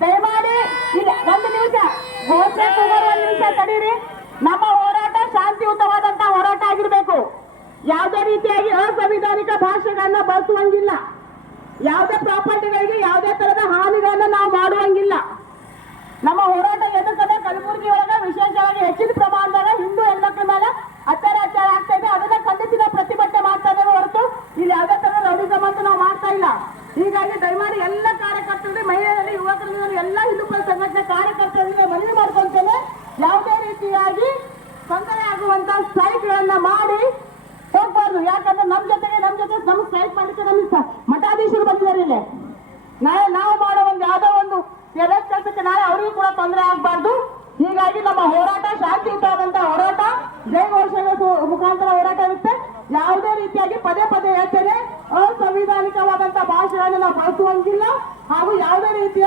ದಯಮಾಡಿ ಈಗ ಒಂದು ನಿಮಿಷ ಘೋಷಣೆ ಕೂಗೋರು ಒಂದು ನಿಮಿಷ ತಡೀರಿ. ನಮ್ಮ ಹೋರಾಟ ಶಾಂತಿಯುತವಾದಂತ ಹೋರಾಟ ಆಗಿರ್ಬೇಕು. ಯಾವುದೇ ರೀತಿಯಾಗಿ ಅಸಂವಿಧಾನಿಕ ಭಾಷೆಗಳನ್ನ ಬಳಸುವಂಗಿಲ್ಲ. ಯಾವುದೇ ಪ್ರಾಪರ್ಟಿಗಳಿಗೆ ಯಾವುದೇ ತರದ ಹಾನಿಗಳನ್ನ ನಾವು ಮಾಡುವಂಗಿಲ್ಲ. ನಮ್ಮ ಹೋರಾಟ ಎದುರ್ಸದೆ ಕಲಬುರಗಿ ಒಳಗೆ ವಿಶೇಷವಾಗಿ ಹೆಚ್ಚಿನ ಪ್ರಮಾಣದಾಗ ಹಿಂದೂ ಹೆಣ್ಮಕ್ಳ ಮೇಲೆ ಅತ್ಯಾಚಾರ ಆಗ್ತಾ ಇದೆ. ಅದನ್ನ ಖಂಡಿಸಿ ನಾವು ಪ್ರತಿಭಟನೆ ಮಾಡ್ತಾ ಇದ್ದೇವೆ ಹೊರತು ಇಲ್ಲಿ ಯಾವುದೇ ತರ ರೌಡಿಸಮ್ ಅಂತ ನಾವು ಮಾಡ್ತಾ ಇಲ್ಲ. ಹೀಗಾಗಿ ದಯಮಾಡಿ ಎಲ್ಲ ಕಾರ್ಯಕರ್ತರಿಗೆ, ಮಹಿಳೆಯರಲ್ಲಿ, ಯುವಕರಲ್ಲಿ, ಎಲ್ಲ ಹಿಂದೂ ಪರ ಸಂಘಟನೆ ಕಾರ್ಯಕರ್ತರಿಗೆ ಮನವಿ ಮಾಡ್ಕೊಂತೇನೆ, ಯಾವುದೇ ರೀತಿಯಾಗಿ ತೊಂದರೆ ಆಗುವಂತ ಸ್ಟ್ರೈಕ್ಗಳನ್ನ ಮಾಡಿ ಹೋಗ್ಬಾರ್ದು. ಯಾಕಂದ್ರೆ ನಮ್ಮ ಸ್ಟ್ರೈಕ್ ಮಾಡ್ಲಿಕ್ಕೆ ನಮ್ಗೆ ಮಠಾಧೀಶರು ಬಂದಿದ್ದಾರೆ ಇಲ್ಲಿ. ನಾವು ಮಾಡೋ ಒಂದು ಯಾವುದೋ ಒಂದು ಕೆಲಸಕ್ಕೆ ನಾಳೆ ಅವರಿಗೂ ಕೂಡ ತೊಂದರೆ ಆಗಬಾರ್ದು. ಹೀಗಾಗಿ ನಮ್ಮ ಹೋರಾಟ ಶಾಂತಿಯುತವಾದಂತಹ ಹೋರಾಟ, ಜೈ ಘೋಷಣೆ ಮುಖಾಂತರ ಹೋರಾಟ ಇರುತ್ತೆ. ಯಾವುದೇ ರೀತಿಯಾಗಿ ಪದೇ ಪದೇ ಹೇಳ್ತೇನೆ, ಅಸಂವಿಧಾನಿಕವಾದಂತಹ ಭಾಷೆಗಳನ್ನು ನಾವು ಬಳಸುವಂಗಿಲ್ಲ ಹಾಗೂ ಯಾವುದೇ ರೀತಿಯ